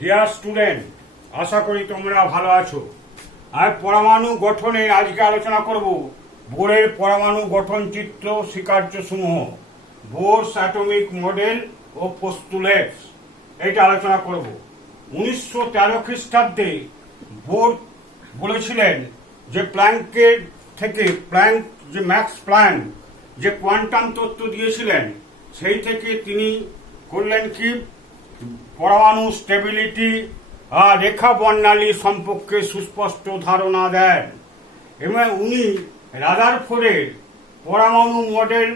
Dear student, আশা করি তোমরা ভালো আছো। আর পরমাণু গঠনে আজকে আলোচনা করব বোরের পরমাণু গঠন চিত্র স্বীকার্য সমূহ, বোরস অ্যাটমিক মডেল ও পোস্টুলেটস, এটা আলোচনা করব। 1913 খ্রিস্টাব্দে বোর বলেছিলেন যে প্ল্যাঙ্কের থেকে যে ম্যাক্স প্ল্যাঙ্ক যে কোয়ান্টাম তত্ত্ব দিয়েছিলেন সেই থেকে তিনি করলেন কি পরমাণু স্টেবিলিটি আর রেখা বর্ণালী সম্পর্কে সুস্পষ্ট ধারণা দেন এবং উনি রাদারফোর্ডের পরমাণু মডেল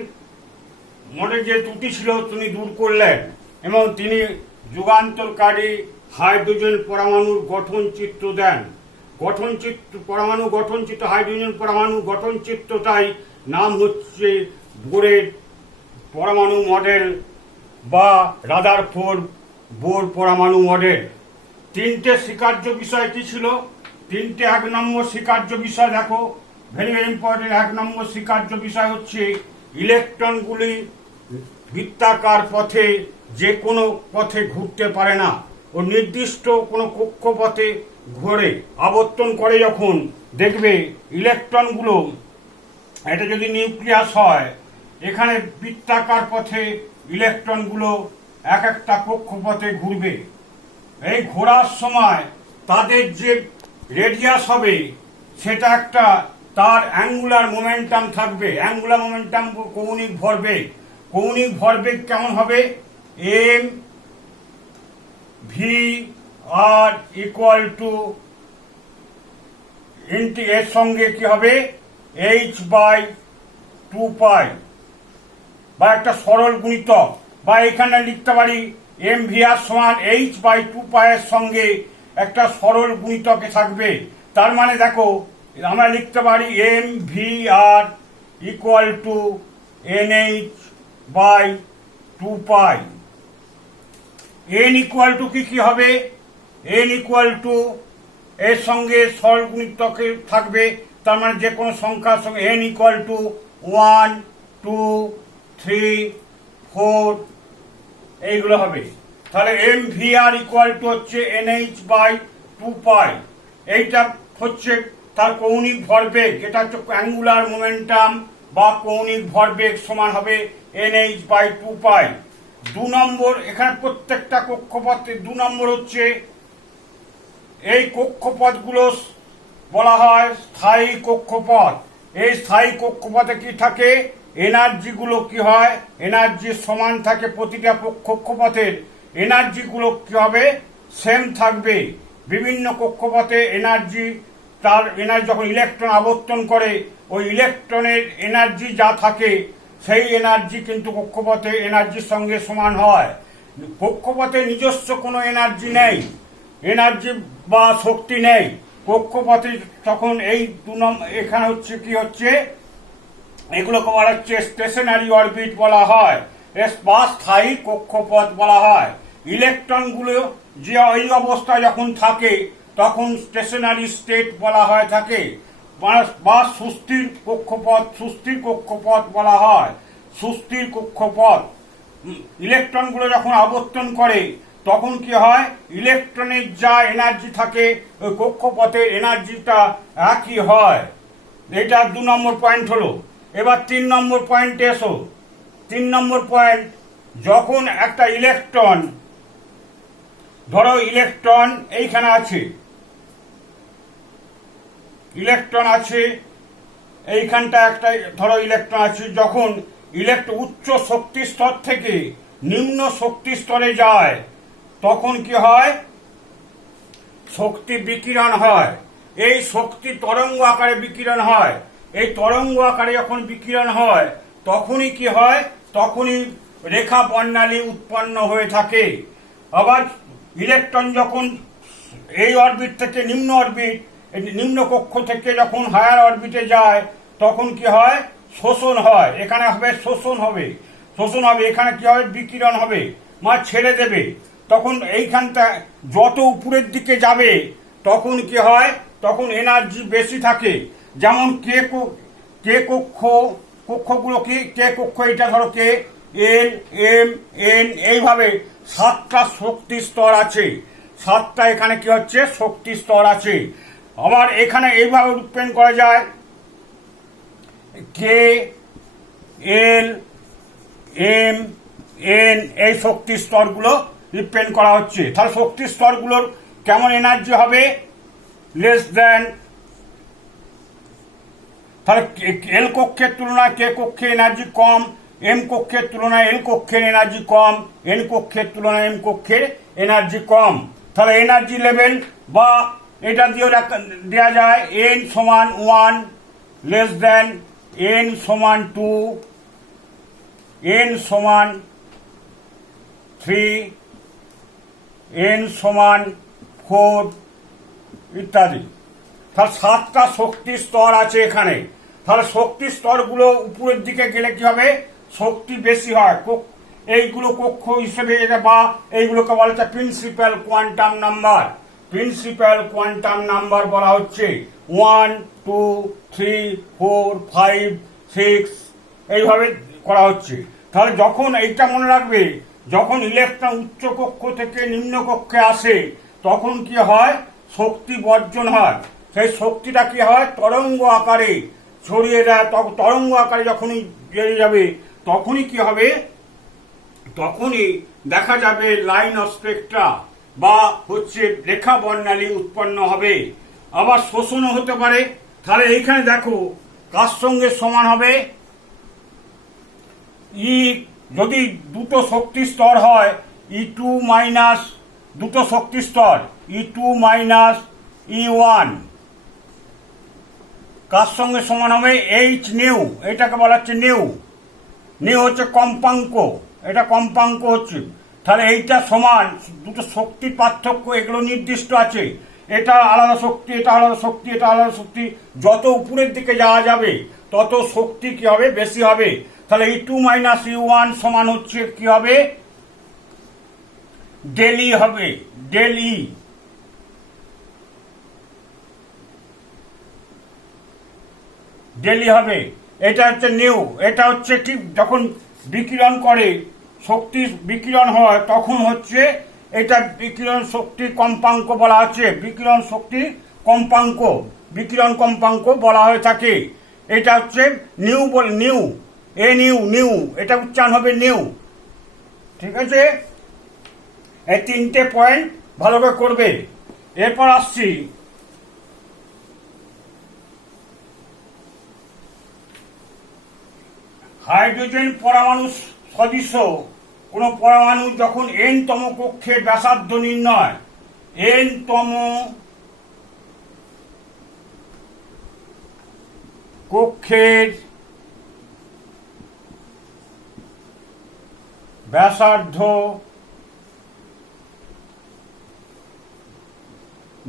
যে ত্রুটি ছিল তিনি দূর করলেন এবং তিনি যুগান্তরকারী হাইড্রোজেন পরমাণুর গঠন চিত্র দেন। পরমাণু গঠন চিত্র, হাইড্রোজেন পরমাণু গঠন চিত্রটাই নাম হচ্ছে বোরের পরমাণু মডেল বা রাদারফোর্ড বোর পরমাণু মডেল। তিনটে স্বীকার্য বিষয় কি ছিল? তিনটে। 1 নম্বর স্বীকার্য বিষয় দেখো, ভেরি ভেরি ইম্পর্টেন্ট। 1 নম্বর স্বীকার্য বিষয় হচ্ছে ইলেকট্রনগুলি বৃত্তাকার পথে যে কোনো পথে ঘুরতে পারে না, ও নির্দিষ্ট কোনো কক্ষপথে ঘোরে আবর্তন করে। যখন দেখবে ইলেকট্রনগুলো, এটা যদি নিউক্লিয়াস হয়, এখানে বৃত্তাকার পথে ইলেকট্রনগুলো এক একটা কক্ষপথে ঘুরবে। এই ঘোরার সময় তাদের যে রেডিয়াস হবে সেটা একটা তার অ্যাঙ্গুলার মোমেন্টাম থাকবে। অ্যাঙ্গুলার মোমেন্টাম কৌণিক ভরবেগ। কৌণিক ভরবেগ কেমন হবে? M V R equal to এর সঙ্গে কি হবে? h/2π, বা একটা সরল গুণিতক, বা এখানে লিখতে পারি এম ভি আর সমান h/2π এর সঙ্গে একটা সরল গুণিতকে থাকবে। তার মানে দেখো আমরা লিখতে পারি M V R equal to NH/2π। n equal to কি হবে? n ইকুয়াল টু এর সঙ্গে সরল গুণিতকে থাকবে, তার মানে যে কোনো সংখ্যার সঙ্গে n ইকুয়াল টু 1, 2, 3, 4 এইগুলো হবে। তাহলে M V R equal to হচ্ছে NH/2π। এইটা হচ্ছে তার কৌণিক ভরবেগ। এটা হচ্ছে অ্যাঙ্গুলার মোমেন্টাম বা কৌণিক ভরবেগ সমান হবে NH/2π। 2 নম্বর, এখানে প্রত্যেকটা কক্ষপথে 2 নম্বর হচ্ছে এই কক্ষপথগুলো বলা হয় স্থায়ী কক্ষপথ। এই স্থায়ী কক্ষপথে কি থাকে? এনার্জিগুলো কি হয়? এনার্জি সমান থাকে। প্রতিটা কক্ষপথের এনার্জিগুলো কি হবে? সেম থাকবে। বিভিন্ন কক্ষপথে এনার্জি, তার এনার্জি যখন ইলেকট্রন আবর্তন করে ওই ইলেকট্রনের এনার্জি যা থাকে সেই এনার্জি কিন্তু কক্ষপথে এনার্জির সঙ্গে সমান হয়। কক্ষপথে নিজস্ব কোনো এনার্জি নেই, এনার্জি বা শক্তি নেই কক্ষপথে। তখন এই 2 নম্বর এখানে হচ্ছে কি হচ্ছে, এগুলোকে বলা হচ্ছে স্টেশনারি অরবিট বলা হয় বা স্থায়ী কক্ষপথ বলা হয়। ইলেকট্রনগুলো যে ওই অবস্থায় যখন থাকে তখন স্টেশনারি স্টেট বলা হয় থাকে, বা সুস্থির কক্ষপথ বলা হয়। সুস্থির কক্ষপথ। ইলেকট্রনগুলো যখন আবর্তন করে তখন কি হয়? ইলেকট্রনের যা এনার্জি থাকে ওই কক্ষপথের এনার্জিটা একই হয়। এটা 2 নম্বর পয়েন্ট হলো। এবার 3 নম্বর পয়েন্টে এসো। 3 নম্বর পয়েন্ট, যখন একটা ইলেকট্রন, ধরো ইলেকট্রন এইখানে আছে, ইলেকট্রন আছে এইখানটা একটা, ধরো ইলেকট্রন আছে, যখন উচ্চ শক্তি স্তর থেকে নিম্ন শক্তি স্তরে যায় তখন কি হয়? শক্তি বিকিরণ হয়। এই শক্তি তরঙ্গ আকারে বিকিরণ হয়। এই তরঙ্গ আকারে যখন বিকিরণ হয় তখনই কি হয়? তখনই রেখা বর্ণালী উৎপন্ন হয়ে থাকে। আবার ইলেকট্রন যখন এই অরবিট থেকে নিম্ন কক্ষ থেকে যখন হায়ার অরবিটে যায় তখন কি হয়? শোষণ হয়। এখানে হবে শোষণ হবে, এখানে কি হবে? বিকিরণ হবে, ছেড়ে দেবে। তখন এইখানটা যত উপরের দিকে যাবে তখন কি হয়? তখন এনার্জি বেশি থাকে। যেমন কক্ষগুলো কি কক্ষ, এটা ধরো কে এল এম এন, এইভাবে 7টা শক্তি স্তর আছে। সাতটা এখানে কি হচ্ছে শক্তি স্তর আছে। আবার এখানে এইভাবে রিপ্রেজেন্ট করা যায়, কে এল এম এন, এই শক্তি স্তরগুলো রিপ্রেজেন্ট করা হচ্ছে। তাহলে শক্তি স্তরগুলোর কেমন এনার্জি হবে, লেস দেন, তাহলে এল কক্ষের তুলনায় কে কক্ষে এনার্জি কম, এম কক্ষের তুলনায় এল কক্ষের এনার্জি কম, এন কক্ষের তুলনায় এম কক্ষের এনার্জি কম। তাহলে এনার্জি লেভেল বা এটা দিয়েও দেওয়া যায়, এন সমান 1 লেস দেন এন সমান 2, এন সমান 3, এন সমান 4 ইত্যাদি। তাহলে সাতটা শক্তি স্তর আছে এখানে। তাহলে শক্তি স্তরগুলো উপরের দিকে গেলে কি হবে, শক্তি বেশি হয়। এইগুলো কক্ষ হিসেবে বা এইগুলোকে বলা হচ্ছে principal quantum number. Principal quantum number বলা হচ্ছে 1 2 3 4 5 6 এইভাবে করা হচ্ছে। তাহলে যখন এইটা মনে রাখবে, যখন ইলেকট্রন উচ্চ কক্ষ থেকে নিম্ন কক্ষে আসে তখন কি হয়, শক্তি বর্জন হয়। সেই শক্তিটা কি হয়, তরঙ্গ আকারে ছড়িয়ে দেয়। তরঙ্গ আকারে যখনই বেরিয়ে যাবে তখনই কি হবে, তখনই দেখা যাবে লাইন অফ স্পেকট্রা বা হচ্ছে রেখা বর্ণালী উৎপন্ন হবে। আবার শোষণও হতে পারে। তাহলে এইখানে দেখো কার সঙ্গে সমান হবে, ই যদি দুটো শক্তি স্তর হয়, E2 মাইনাস দুটো শক্তি স্তর E2 মাইনাস E1 কার সঙ্গে সমান হবে, এইচ নিউ, এটাকে বলা হচ্ছে নিউ। নিউ হচ্ছে কম্পাঙ্ক, এটা কম্পাঙ্ক হচ্ছে। তাহলে এইটা সমান, দুটো শক্তির পার্থক্য এগুলো নির্দিষ্ট আছে। এটা আলাদা শক্তি, এটা আলাদা শক্তি, এটা আলাদা শক্তি। যত উপরের দিকে যাওয়া যাবে তত শক্তি কি হবে, বেশি হবে। তাহলে E2 মাইনাস E1 সমান হচ্ছে কি হবে, ডেল ই হবে, ডেল ই। ডেলি হবে, এটা হচ্ছে নিউ। এটা হচ্ছে কি, যখন বিকিরণ করে, শক্তি বিকিরণ হয় তখন হচ্ছে এটা বিকিরণ শক্তি কম্পাঙ্ক বলা হচ্ছে, বিকিরণ শক্তি কম্পাঙ্ক, বিকিরণ কম্পাঙ্ক বলা হয়ে থাকে। এটা হচ্ছে new, new, a new, new, এটা উচ্চারণ হবে নিউ। ঠিক আছে, এই তিনটে পয়েন্ট ভালো করে করবে। এরপর আসছি হাইড্রোজেন পরমাণু সদৃশ কোন পরমাণু যখন এন তম কক্ষের ব্যাসার্ধ নির্ণয়, এন তম কক্ষের ব্যাসার্ধ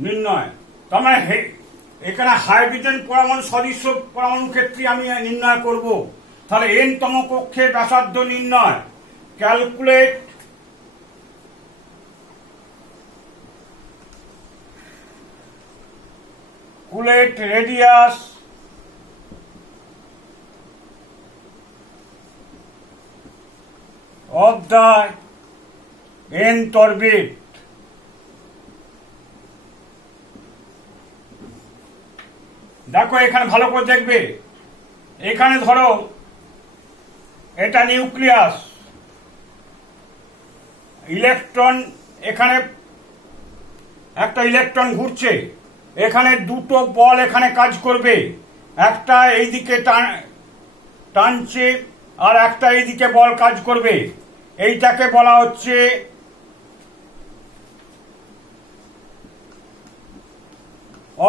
নির্ণয়, তার মানে এখানে হাইড্রোজেন পরমাণু সদৃশ পরমাণু ক্ষেত্রে আমি নির্ণয় করব। তাহলে এন তম কক্ষের ব্যাসার্ধ নির্ণয়, calculate radius of the nth orbit। দেখো এখানে ভালো করে দেখবে, এখানে ধরো এটা নিউক্লিয়াস, ইলেকট্রন, এখানে একটা ইলেকট্রন ঘুরছে, এখানে দুটো বল এখানে কাজ করবে, একটা এইদিকে টানছে আর একটা এইদিকে বল কাজ করবে। এইটাকে বলা হচ্ছে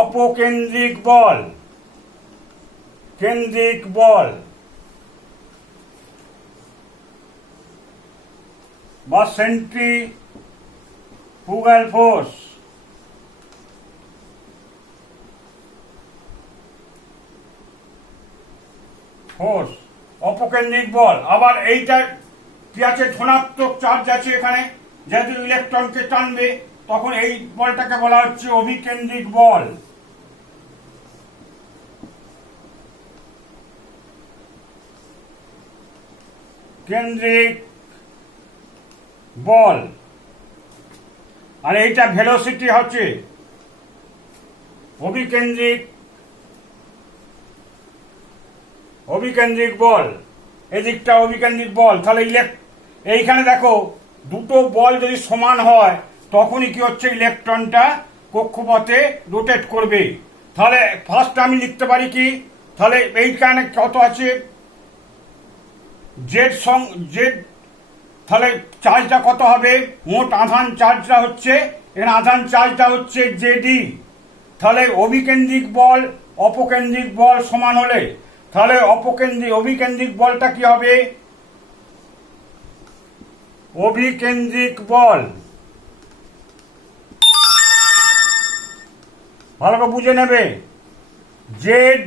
অপকেন্দ্রিক বল, কেন্দ্রিক বল বা সেন্ট্রিফুগাল ফোর্স। অপকেন্দ্রিক বল। আবার এইটা কি আছে, ধনাত্মক চার্জ আছে এখানে, যেহেতু ইলেকট্রনকে টানবে তখন এই বলটাকে বলা হচ্ছে অভিকেন্দ্রিক বল। কেন্দ্রিক বল। আর এইটা ভেলোসিটি হচ্ছে অভিকেন্দ্রিক বল, এদিকটা অভিকেন্দ্রিক বল। তাহলে এইখানে দেখো দুটো বল যদি সমান হয় তখনই কি হচ্ছে, ইলেকট্রনটা কক্ষপথে রোটেট করবে। তাহলে ফার্স্ট আমি লিখতে পারি কি, তাহলে এইখানে কত আছে জেড তাহলে চার্জটা কত হবে, মোট আধান চার্জটা হচ্ছে, এখানে আধান চার্জটা হচ্ছে জেডি। তাহলে অভিকেন্দ্রিক বল অপকেন্দ্রিক বল সমান হলে তাহলে অভিকেন্দ্রিক বলটা কি হবে, অভিকেন্দ্রিক বল ভালো করে বুঝে নেবে, Z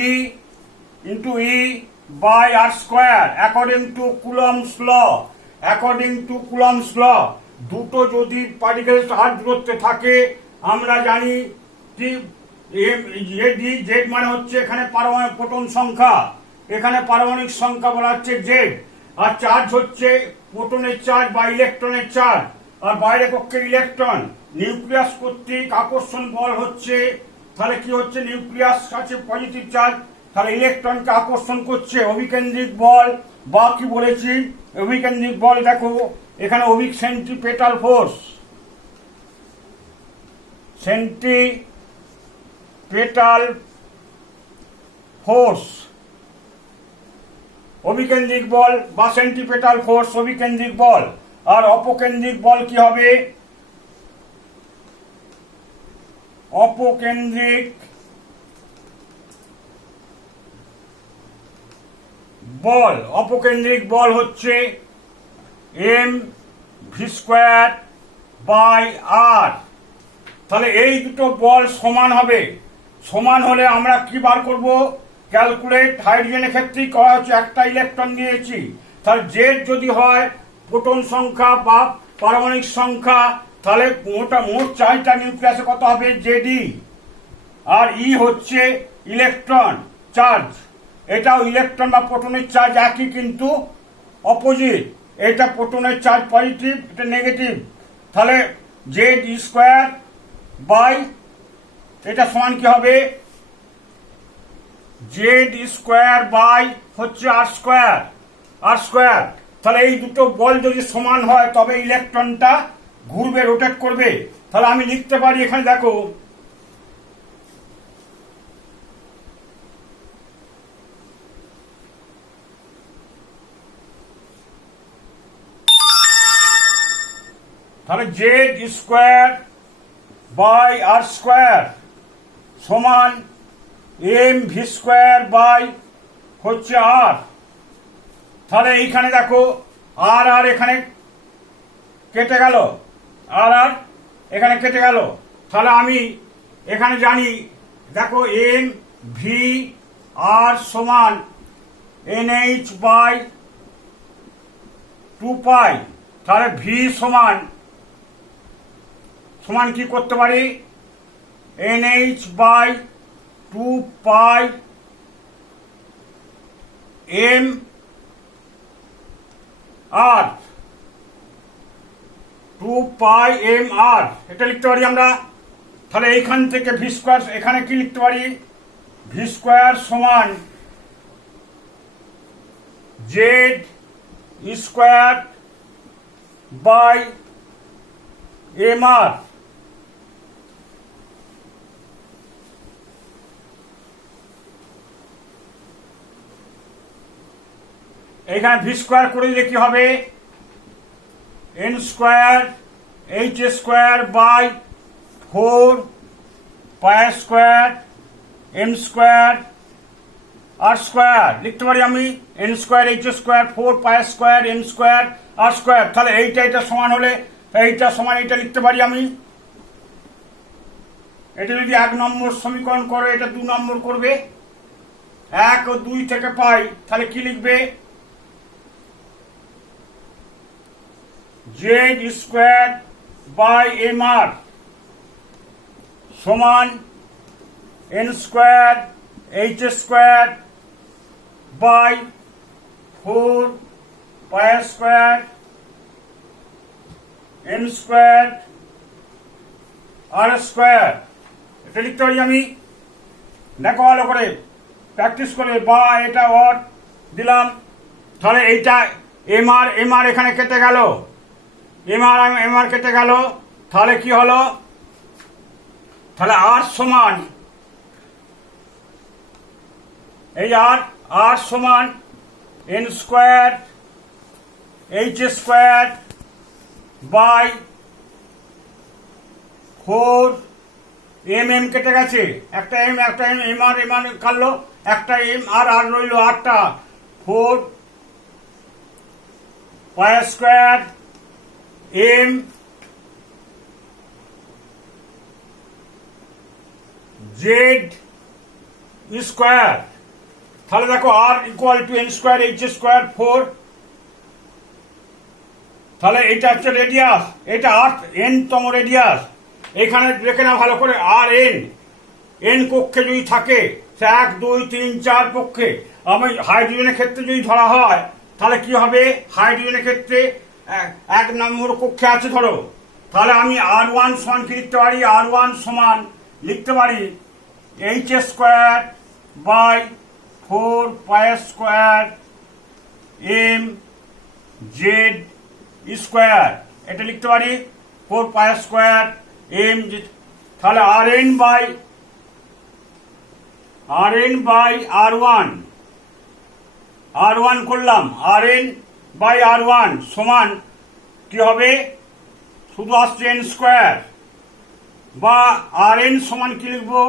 E into E by R square according to Coulomb's law. দুটো যদি পার্টিকেল আর দূরত্বে থাকে আমরা জানি কি, জেড মানে হচ্ছে এখানে পারমাণবিক প্রোটন সংখ্যা, এখানে পারমাণবিক সংখ্যা বলা হচ্ছে জেড, আর চার্জ হচ্ছে প্রোটনের চার্জ বা ইলেকট্রনের চার্জ, আর বাইরে কক্ষের ইলেকট্রন। নিউক্লিয়াস কর্তৃক আকর্ষণ বল হচ্ছে, তাহলে কি হচ্ছে, নিউক্লিয়াস আছে পজিটিভ চার্জ, তাহলে ইলেকট্রনকে আকর্ষণ করছে। অভিকেন্দ্রিক বল বা কি বলেছি, অভিকেন্দ্রিক বল দেখো এখানে সেন্ট্রিপেটাল ফোর্স অভিকেন্দ্রিক বল বা সেন্ট্রিপেটাল ফোর্স অভিকেন্দ্রিক বল। আর অপকেন্দ্রিক বল কি হবে, অপকেন্দ্রিক বল হচ্ছে এম ভি স্কোয়ার বাই আর। তাহলে এই দুটো বল সমান হবে, সমান হলে আমরা কি বার করব, ক্যালকুলেট। হাইড্রোজেনের ক্ষেত্রেই করা হচ্ছে, একটা ইলেকট্রন নিয়েছি, তাহলে জেড যদি হয় প্রোটন সংখ্যা বা পারমাণবিক সংখ্যা, তাহলে মোট চার্জটা নিউক্লিয়াসে কত হবে, জেডি। আর ই হচ্ছে ইলেকট্রন চার্জ, এটাও ইলেকট্রন বা প্রোটনের চার্জ একই কিন্তু অপোজিট, এটা প্রোটনের চার্জ পজিটিভ, এটা নেগেটিভ। তাহলে জেড স্কোয়ার বাই এটা সমান কি হবে, জেড স্কোয়ার বাই হচ্ছে আর স্কোয়ার। তাহলে এই দুটো বল যদি সমান হয় তবে ইলেকট্রনটা ঘুরবে, রোটেট করবে। তাহলে আমি লিখতে পারি, এখানে দেখো তাহলে Z square by R square সমান এম ভি স্কোয়ার বাই হচ্ছে আর। তাহলে এইখানে দেখো আর এখানে কেটে গেল, আর এখানে কেটে গেল। তাহলে আমি এখানে জানি, দেখো এম ভি আর সমান NH বাই 2 পাই। তাহলে ভি সমান কি করতে পারি, NH by 2 pi M R, 2 pi M R, এটা লিখতে পারি আমরা। তাহলে এইখান থেকে ভি স্কোয়ার, এখানে কি লিখতে পারি, ভি স্কোয়ার সমান Z square by M R. এখানে ভি স্কোয়ার করে দিলে কি হবে, N square H square by 4 pi square M square R square লিখতে পারি আমি, N square H square 4 pi square M square R square. তাহলে এইটা সমান হলে এইটা সমান এইটা লিখতে পারি আমি। এটা যদি 1 নম্বর সমীকরণ করে, এটা 2 নম্বর করবে, 1 ও 2 থেকে পাই, তাহলে কি লিখবে, Z square by M R সমান N square H square by 4 pi square N square R square, এটা লিখতে পারি আমি। দেখো ভালো করে প্র্যাকটিস করে, বা এটা অর দিলাম, তাহলে এইটা এম আর এখানে কেটে গেল, এম আর কেটে গেল, তাহলে কি হলো, তাহলে আর সমান এই আর সমান N square H square by 4 M কেটে গেছে, একটা এম এম আর কাটলো, একটা এম আর রইল 8টা, 4 pi square M Z square. তাহলে দেখো R equal to N square H square 4, তাহলে এটা হচ্ছে রেডিয়াস, এটা এন তম রেডিয়াস। এখানে দেখে না ভালো করে, আর এন কক্ষে যদি থাকে, 1 2 3 4 কক্ষে, আমি হাইড্রোজেনের ক্ষেত্রে যদি ধরা হয়, তাহলে কি হবে, হাইড্রোজেনের ক্ষেত্রে 1 নম্বর কক্ষে আছে ধরো, তাহলে আমি R1 সমান কি লিখতে পারি, R1 সমান লিখতে পারি H square by 4 pi square M Z square, এটা লিখতে পারি 4 পাই স্কোয়ার এম, তাহলে R N by R one করলাম, আর এন বাই R1 সমান কি হবে, শুধু আসছে এন স্কোয়ার, বা আর এন সমান কি লিখবো,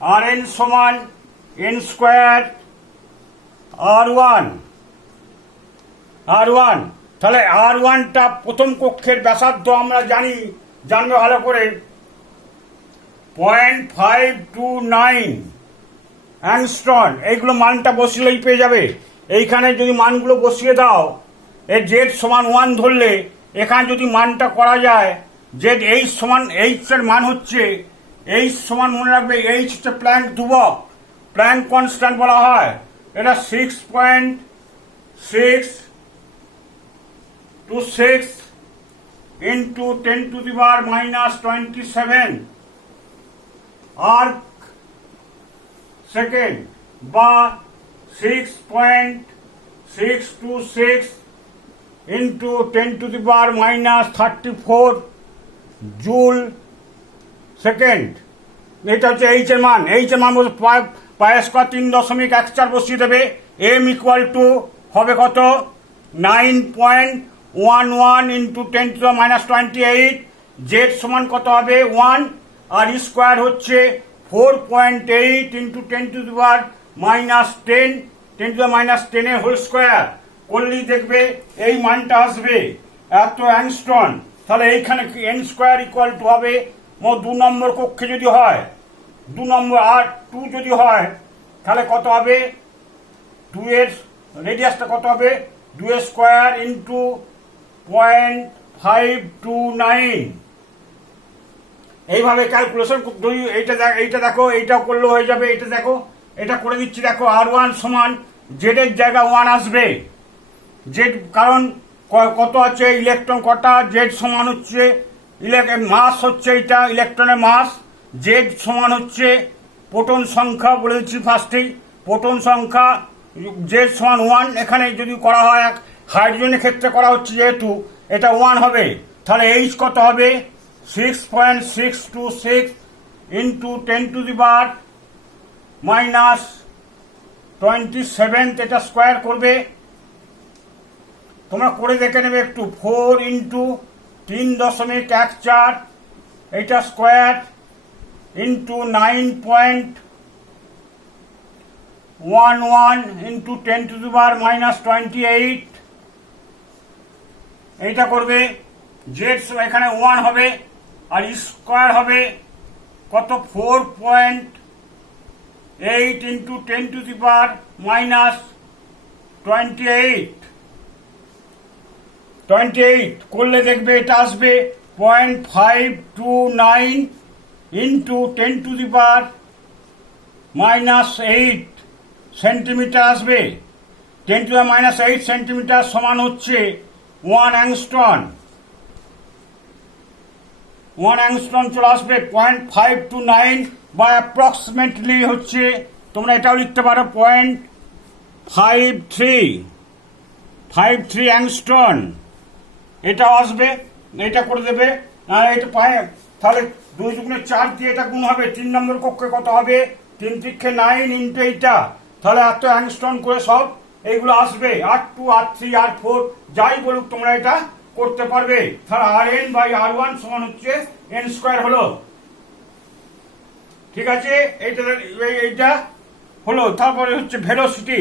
আর এন সমান এন স্কোয়ার আর ওয়ান, তাহলে R1টা প্রথম কক্ষের ব্যাসার্ধ আমরা জানবে ভালো করে 0.529 অ্যাংস্ট্রম। এইগুলো মানটা বসিলেই পেয়ে যাবে। এইখানে যদি মানগুলো বসিয়ে দাও, এর জেড সমান 1 ধরলে এখানে যদি মানটা করা যায়, জেড এইচ সমান এইচ এর মান হচ্ছে, এইচ সমান মনে রাখবে, এইচ হচ্ছে প্ল্যাঙ্ক ধ্রুবক, প্ল্যাঙ্ক কনস্ট্যান্ট বলা হয়, এটা 6.626 ইন্টু 10⁻⁻27 আর্ক সেকেন্ড, বা 6.626 ইন্টু 10⁻34 জুল সেকেন্ড। এটা হচ্ছে এইচ এর মান, পাই স্কোয়ার 3.14 বসিয়ে দেবে। এম ইকুয়াল টু হবে কত, 9.11 ইন্টু 10⁻28, জেড সমান কত হবে 1, আর স্কোয়ার হচ্ছে 4.8 ইন্টু 10⁻10 এর হোল স্কোয়ার করলেই দেখবে এই মানটা আসবে এত অ্যাংস্ট্রম। তাহলে এইখানে এন স্কোয়ার ইকুয়াল টু হবে, 2 নম্বর কক্ষে যদি হয়, 2 নম্বর আর 2 যদি হয়, তাহলে কত হবে, 2 এর রেডিয়াসটা কত হবে, 2 স্কোয়ার ইন্টু 0.529। এইভাবে ক্যালকুলেশন যদি এইটা দেখো, এইটাও করলেও হয়ে যাবে। এটা দেখো, এটা করে দিচ্ছি, দেখো R1 সমান জেড এর জায়গা 1 আসবে, জেড কারণ কত আছে ইলেকট্রন কটা, জেড সমান হচ্ছে মাস হচ্ছে এটা ইলেকট্রনের মাস, জেড সমান হচ্ছে প্রোটন সংখ্যা, বলে দিচ্ছি ফার্স্টেই, প্রোটন সংখ্যা জেড সমান 1। এখানে যদি করা হয়, হাইড্রোজেনের ক্ষেত্রে করা হচ্ছে যেহেতু, এটা 1 হবে, তাহলে এইচ কত হবে, 6.626 ইন্টু 10⁻27, এটা স্কোয়ার করবে, তোমরা করে দেখে নেবে একটু, 4 ইন্টু 3.14, এটা স্কোয়ার ইন্টু 9.11 ইন্টু 10⁻28, এইটা করবে, জেড এখানে 1 হবে, আর স্কোয়ার হবে কত, 4.8 ইন্টু 10⁻28 করলে দেখবে এটা আসবে 0.529 ইন্টু 10⁻8 সেন্টিমিটার আসবে। 10⁻8 সেন্টিমিটার সমান হচ্ছে 1 অ্যাংস্ট্রম। 1 অ্যাংস্ট্রম চলে আসবে 0.529 বা অ্যাপ্রক্সিমেটলি হচ্ছে তোমরা এটাও লিখতে পারো 0.53 অ্যাংস্ট্রম, এটাও আসবে, এটা করে দেবে। আর এটা পায়, তাহলে 2 দুগুণে 4 দিয়ে এটা গুণ হবে। 3 নম্বর কক্ষে কত হবে? 3 3 9 ইন্টু এইটা, তাহলে এত অ্যাংস্ট্রম করে সব এইগুলো আসবে। R2 R3 R4 যাই বলুক তোমরা এটা করতে পারবে। তাহলে Rn বাই R1 সমান হচ্ছে n স্কোয়ার হলো। ঠিক আছে, এইটা হলো। তারপরে হচ্ছে ভেলোসিটি।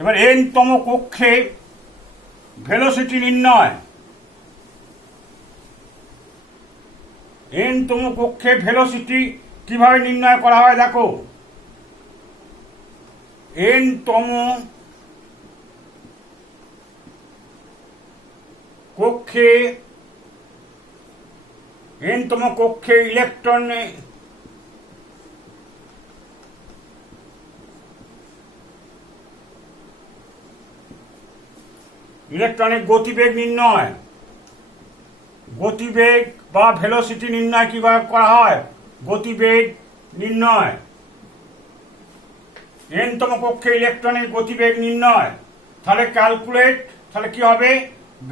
এবার n তম কক্ষে ভেলোসিটি নির্ণয়। n তম কক্ষে ভেলোসিটি কিভাবে নির্ণয় করা হয় দেখো। n তম কক্ষে ইলেকট্রনের গতিবেগ নির্ণয়, গতিবেগ বা ভেলোসিটি নির্ণয় কিভাবে করা হয়? গতিবেগ নির্ণয়, n তম কক্ষে ইলেকট্রনের গতিবেগ নির্ণয়। তাহলে ক্যালকুলেট, তাহলে কি হবে?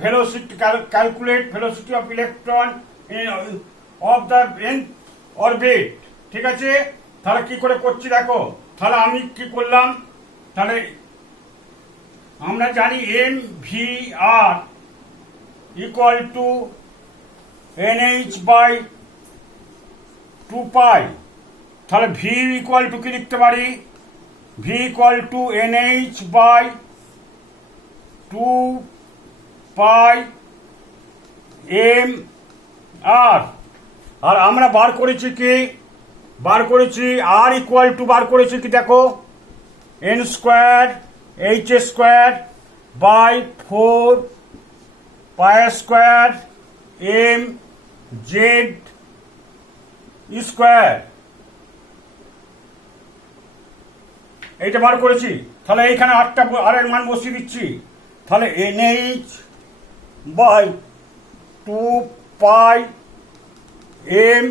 Velocity, calculate velocity of electron of the nth orbit. ঠিক আছে, তাহলে কি করে করছি দেখো। তাহলে আমি কি করলাম, তাহলে আমরা জানি mvr equal to nh by 2 pi. তাহলে v ইকুয়াল টু কি লিখতে পারি? v equal to nh by 2 pi m r। আর আমরা বার করেছি কি? বার করেছি r ইকুয়াল টু, বার করেছি কি দেখো, n square h square by 4 pi square m z square, এইটা বার করেছি। তাহলে এইখানে আটটা আর এর মান বসিয়ে দিচ্ছি। তাহলে nh by 2 pi m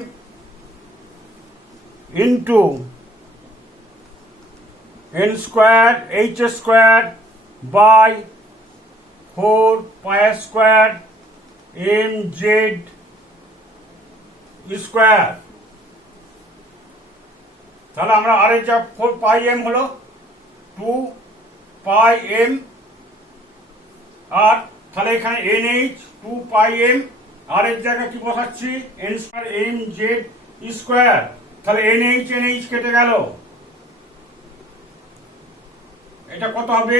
into n square h square by 4 pi square m z square. তাহলে আমরা আর এর যা 4 পাই m হলো 2 পাই m, আর তাহলে এখানে nh 2 পাই m, আর এর জায়গায় কি বসাচ্ছি? n square m z square. তাহলে nh কেটে গেল, এটা কত হবে?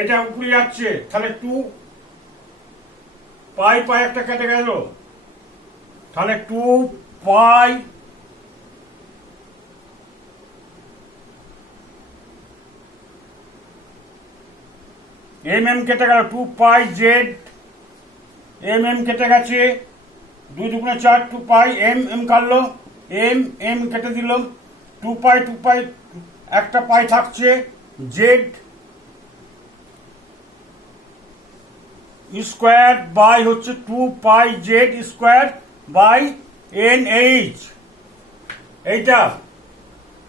এটা উপরে যাচ্ছে, তাহলে 2 পাই পাই একটা কেটে গেল, তাহলে 2 পাই mm কেটে গেল, 2 পাই z mm কেটে গেছে, 2 দুগুণে 4 2 পাই m কাটলো, m কেটে দিলাম, 2 পাই একটা পাই থাকছে, z স্কোয়ার বাই হচ্ছে 2 pi z square by nh।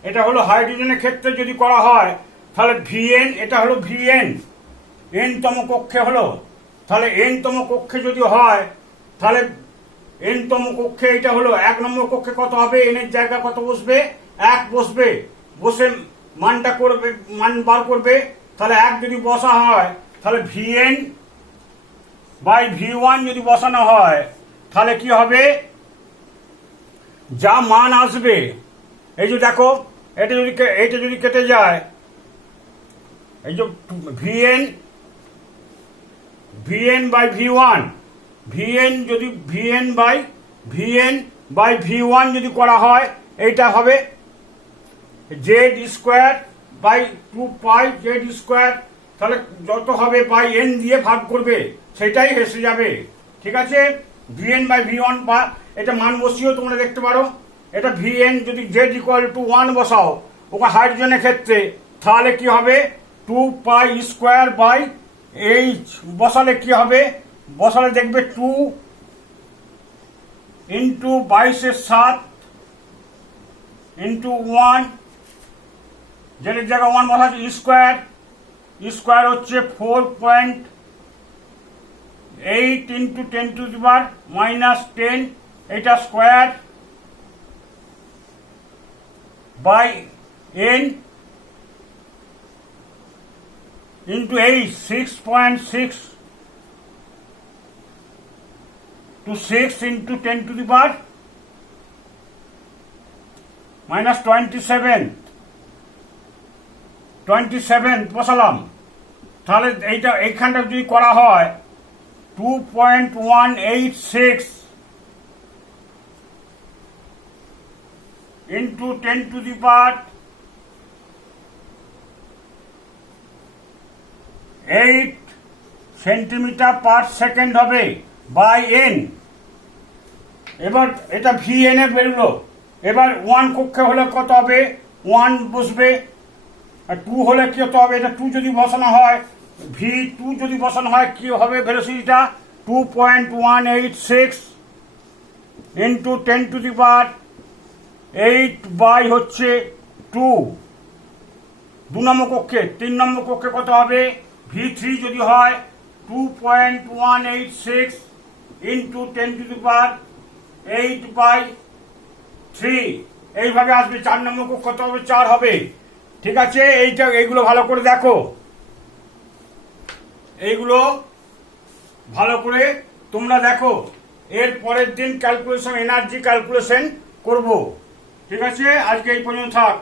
এটা হলো হাইড্রোজেনের ক্ষেত্রে যদি করা হয় তাহলে vn, এটা হলো vn n তম কক্ষে হলো। তাহলে n তম কক্ষে যদি হয় তাহলে n তম কক্ষে এটা হলো 1 নম্বর কক্ষে কত হবে? n এর জায়গা কত বসবে? 1 বসবে, বসে মানটা করবে, মান বার করবে। তাহলে 1 যদি বসা হয় তাহলে vn বাই v1 যদি বসানো হয় তাহলে কি হবে? যা মান আসবে, এই যে দেখো, এটা যদি কেটে যায়, এই যে vn বাই v1, vn যদি vn বাই v1 যদি করা হয় এইটা হবে z square by 2 pi z square. তাহলে যত হবে বাই n দিয়ে ভাগ করবে, সেটাই এসে যাবে। ঠিক আছে, vn বাই v1 বা এটা মান বসিয়েও তোমরা দেখতে পারো। এটা vn যদি z ইকুয়াল টু 1 বসাও ওকে হাইড্রোজেনের ক্ষেত্রে, তাহলে কি হবে? 2 পাই স্কোয়ার বাই এই বসালে কি হবে, বসালে দেখবে 2 ইন্টু 22/7 ইন্টু 1, যেটার জায়গায় 1 বসা আছে স্কোয়ার, স্কোয়ার হচ্ছে 4.8 ইন্টু 10⁻⁻10, এটা square by n into 8, 6.6 to 6 into 10⁻⁻27 বসালাম। তাহলে এইখানটা যদি করা হয় 2.186 into 10⁸ সেন্টিমিটার পার সেকেন্ড হবে বাই n। এবার এটা VN এ বেরোলো। এবার 1 কক্ষে হলে কত হবে, 1 বসবে, আর 2 হলে কি হতে হবে, এটা 2 যদি বসানো হয়, V2 যদি বসানো হয় কি হবে, ভেলোসিটিটা 2.186 ইন্টু 10⁸ বাই হচ্ছে 2, 2 নম্বর কক্ষে। 3 নম্বর কক্ষে কত হবে, V3 যদি হয় 2.186 ইন্টু 10⁻⁸/3, এইভাবে আসবে। 4 নম্বর কক্ষ কত হবে, 4 হবে। ঠিক আছে, এইগুলো ভালো করে দেখো, এইগুলো ভালো করে তোমরা দেখো। এর পরের দিন ক্যালকুলেশন, এনার্জি ক্যালকুলেশন করব। ঠিক আছে, আজকে এই পর্যন্ত থাক।